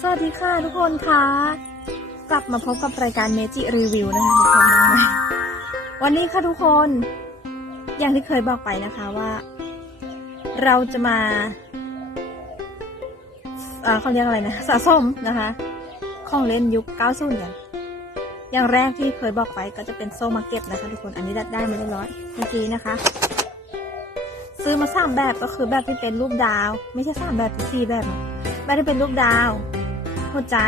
สวัสดีค่ะทุกคนคะกลับมาพบกับรายการเมจิรีวิวนะคะทุกคนวันนี้ค่ะทุกคน อย่างที่เคยบอกไปนะคะว่า เราจะมาเอ่อเขาเรียกอะไรนะสะสมนะคะ ของเล่นยุค 90กันอย่างแรกที่เคยบอกไปก็จะเป็นโซ่มาเก็ตนะคะ ทุกคนอันนี้ได้มาเรียบร้อยเมื่อกี้นะคะ ซื้อมาสามแบบก็คือแบบที่เป็นรูปดาว ไม่ใช่สามแบบสี่แบบแบบที่เป็นรูปดาว หัวใจ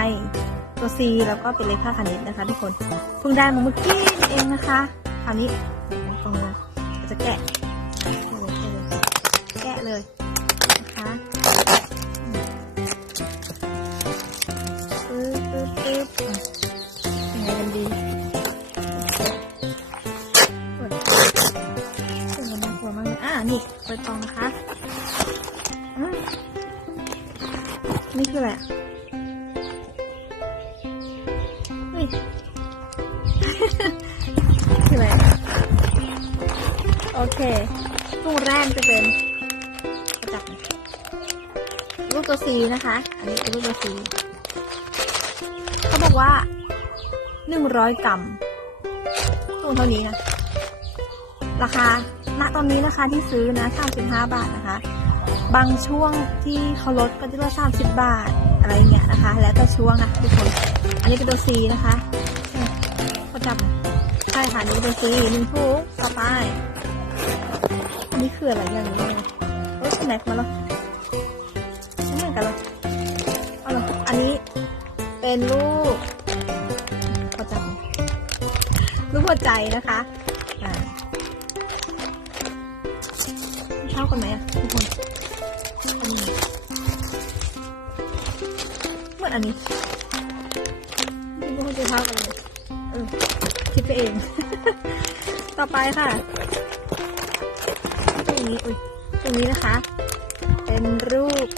ตัว C แล้วก็เป็นเลขค่าคณิตนะคะทุกคนเพิ่งได้มาเมื่อกี้เองนะคะ คราวนี้เป็นกล่องเลยจะแกะแกะเลยนะคะปึ๊บปึ๊บปึ๊บยังไงกันดีเปิดเปิดมันน่ากลัวมากเลยอะนี่เปิดกล่องนะคะนี่คืออะไรอะ ยคืออะไรโอเคตู้แรกจะเป็นกระจับลูกตัวซีนะคะ อันนี้คือลูกตัวซีเขาบอกว่าหนึ่งร้อยกรัมตู้เท่านี้นะ ราคาณตอนนี้ราคาที่ซื้อนะสามสิบห้าบาทนะคะ บางช่วงที่เขาลดก็จะลือสามสิบบาทอะไรเงี้ยนะคะ แล้วแต่ช่วงนะทุกคนอันนี้เป็นตัว C นะคะเขาจับหน่อยใช่ค่ะนี่เป็นตัว C หนึ่งทุกต่อไปอันนี้คืออะไรอย่างนี้เลยเฮ้ยสแน็คมาแล้วไม่เหมือนกันเลยเอาเลยอันนี้เป็นลูกเขาจับหน่อยลูกหัวใจนะคะอ่าเท่ากันไหมอะทุกคน อนอันนี้ไม่รู้ว่าจะเท่ากันเลยเออคิดไปเอง ต่อไปค่ะตรงนี้อุ้ยตรงนี้นะคะ เป็นรูป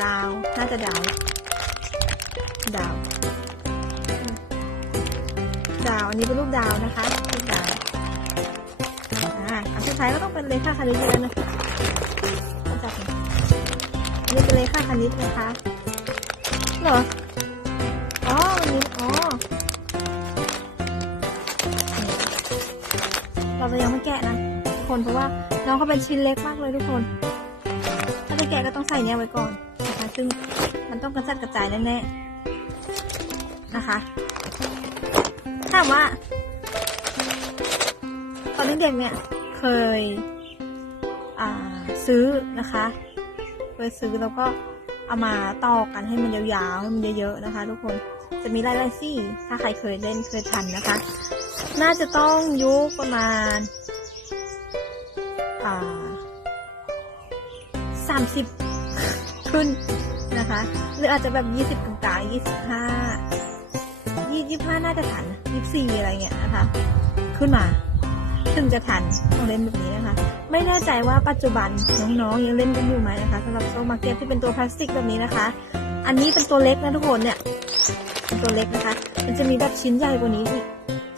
ดาว น่าจะดาว ดาวอืมดาว อันนี้เป็นรูปดาวนะคะรูปดาว อ่าอันสุดท้ายก็ต้องเป็นเลขาคณิตแล้วนะเอาจับหน่อยอั นนี้เป็นเลขาคณิตนะคะเหรออ๋อวันนี้อ๋อเราจะยังไม่แกะนะทุกคนเพราะว่าน้องเขาเป็นชิ้นเล็กมากเลยทุกคน ถ้าจะแกะก็ต้องใส่เนี้ยไว้ก่อนนะคะซึ่งมันต้องกระจัดกระจายแน่ๆนะคะถามว่า ตอนเด็กๆเนี่ยเคยซื้อนะคะ เคยซื้อแล้วก็เอามาต่อกันให้มันยาวๆให้มันเยอะๆนะคะ ทุกคนจะมีหลายๆซี่ถ้าใครเคยเล่นเคยทันนะคะ น่าจะต้องยุคประมาณอ่าสามสิบขึ้นนะคะ หรืออาจจะแบบยี่สิบกลางๆยี่สิบห้ายี่สิบห้าน่าจะทันยี่สิบสี่อะไรเงี้ยนะคะ ขึ้นมา ถึงจะทันต้องเล่นแบบนี้นะคะ ไม่แน่ใจว่าปัจจุบันน้องๆยังเล่นกันอยู่ไหมนะคะสำหรับโซมาเก็ตที่เป็นตัวพลาสติกแบบนี้นะคะ อันนี้เป็นตัวเล็กนะทุกคนเนี่ยเป็นตัวเล็กนะคะ มันจะมีแบบชิ้นใหญ่กว่านี้อีก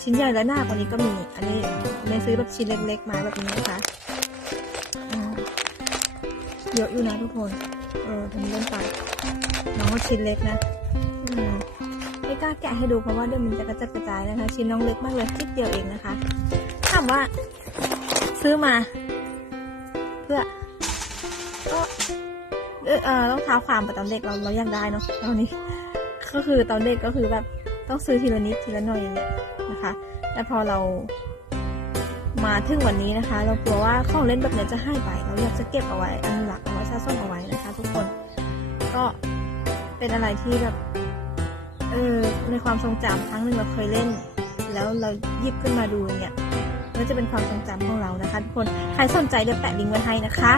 ชิ้นใหญ่และหน้ากว่านี้ก็มี อันนี้เมย์ซื้อแบบชิ้นเล็กๆมาแบบนี้นะคะเยอะอยู่นะทุกคน เออทำเล่นไปน้องก็ชิ้นเล็กนะไม่กล้าแกะให้ดูเพราะว่าเดี๋ยวมันจะกระจัดกระจายนะคะ ชิ้นน้องเล็กมากเลยจิ๊ดเดียวเองนะคะามว่า ซื้อมา เพื่อก็เออเออต้องเท้าความไปตอนเด็กเราเราอยากได้เนาะตอนนี้ ก็คือตอนเด็กก็คือแบบต้องซื้อทีละนิดทีละหน่อยอย่างเงี้ยนะคะ แต่พอเรามาถึงวันนี้นะคะ เรากลัวว่าของเล่นแบบเนี้ยจะหายไปเราอยากจะเก็บเอาไว้อนุรักษ์เอาไว้สะสมเอาไว้นะคะ ทุกคนก็เป็นอะไรที่แบบเออในความทรงจำครั้งหนึ่งเราเคยเล่น แล้วเราหยิบขึ้นมาดูเงี้ย ก็จะเป็นความทรงจำของเรานะคะ ทุกคน ใครสนใจเดี๋ยวแปะลิงก์ไว้ให้นะคะ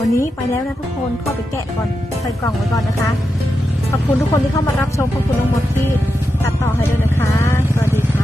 วันนี้ไปแล้วนะทุกคนข้าไปแกะก่อนใส่กล่องไว้ก่อนนะคะ ขอบคุณทุกคนที่เข้ามารับชม ขอบคุณน้องมดที่ตัดต่อให้ด้วยนะคะ สวัสดีค่ะ